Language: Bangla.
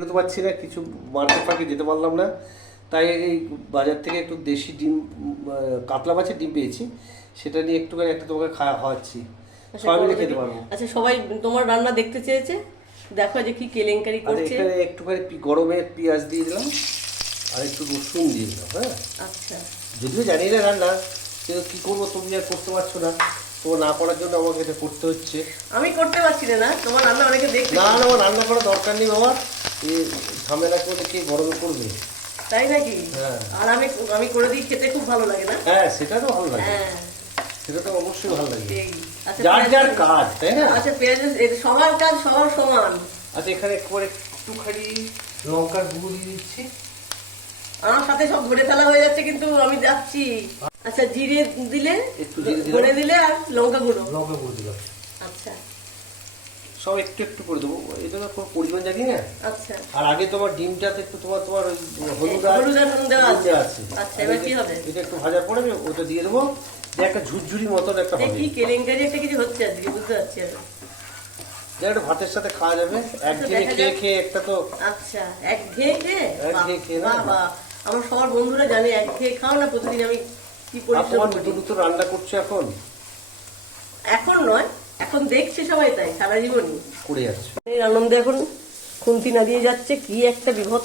বেরোতে পারছি না, কিছু মার্কেট ফার্কেট যেতে পারলাম না, তাই এই বাজার থেকে একটু দেশি ডিম, কাতলা মাছের ডিম পেয়েছি, সেটা নিয়ে একটুখানি একটা তোমাকে খাওয়াচ্ছি, সবাই মিলে খেতে পারবো। আচ্ছা, সবাই তোমার রান্না দেখতে চেয়েছে, দেখো যে কি কেলেঙ্কারি আর করছে। এখানে একটুখানি গরমের পেঁয়াজ দিয়ে দিলাম আর একটু রসুন দিয়ে দিলাম। হ্যাঁ, আচ্ছা, যদিও জানি না রান্না, কিন্তু কী করবো, তুমি আর করতে পারছো না, তোমার না করার জন্য আমাকে এটা করতে হচ্ছে। আমি করতে পারছি না, তোমার রান্না অনেকে দেখতে। না না, আমার রান্না করার দরকার নেই বাবা, এই ঝামেলা করে কে গরমে করবে। তাই নাকি? হ্যাঁ। আর আমি করে দিই, খেতে খুব ভালো লাগে না? হ্যাঁ, সেটা তো ভালো লাগে, হ্যাঁ, সেটা তো অবশ্যই ভালো লাগে, এই, আচ্ছা, যার যার কাজ, তাই না? আচ্ছা, পেঁয়াজ সবার কাজ সবার সমান। আচ্ছা, এখানে একবারে একটুখানি লঙ্কার গুঁড়ো দিয়ে দিচ্ছি। আমার সাথে সব ধরে ফেলা হয়ে যাচ্ছে, কিন্তু আমি যাচ্ছি। আচ্ছা, জিরে দিলে, একটু জিরে দিলাম। ধরে দিলে, আর লঙ্কা গুঁড়ো। লঙ্কা গুঁড়ো দিলাম। আচ্ছা সব একটু একটু করে দেবো, এটা তো কোনো পরিমাণ জানি না। আচ্ছা, আর আগে তোমার ডিমটাতে একটু তোমার ওই হলুদ হলুদ আর নুন দেওয়া আছে। আছে। আচ্ছা, এবার কি হবে? এটা একটু ভাজার পরে আমি ওটা দিয়ে দেবো, দিয়ে একটা ঝুরঝুরি মতন একটা হবে। কি কেলেঙ্কারি একটা কিছু হচ্ছে আজকে, বুঝতে পারছি আমি। যা একটু ভাতের সাথে খাওয়া যাবে, একঘেয়ে খেয়ে খেয়ে একটা তো। আচ্ছা, একঘেয়ে খেয়ে? একঘেয়ে খেয়ে না। বাহ, আমার সবার বন্ধুরা জানে একঘেয়ে খাও না, প্রতিদিন আমি কি পরিশ্রম তোমার করি। নতুন নতুন রান্না করছো এখন? এখন নয়, এখন দেখছে সবাই, তাই সারা জীবনই করে যাচ্ছে। এই আনন্দে এখন খুন্তি নাড়িয়ে যাচ্ছে, কি একটা বিভৎস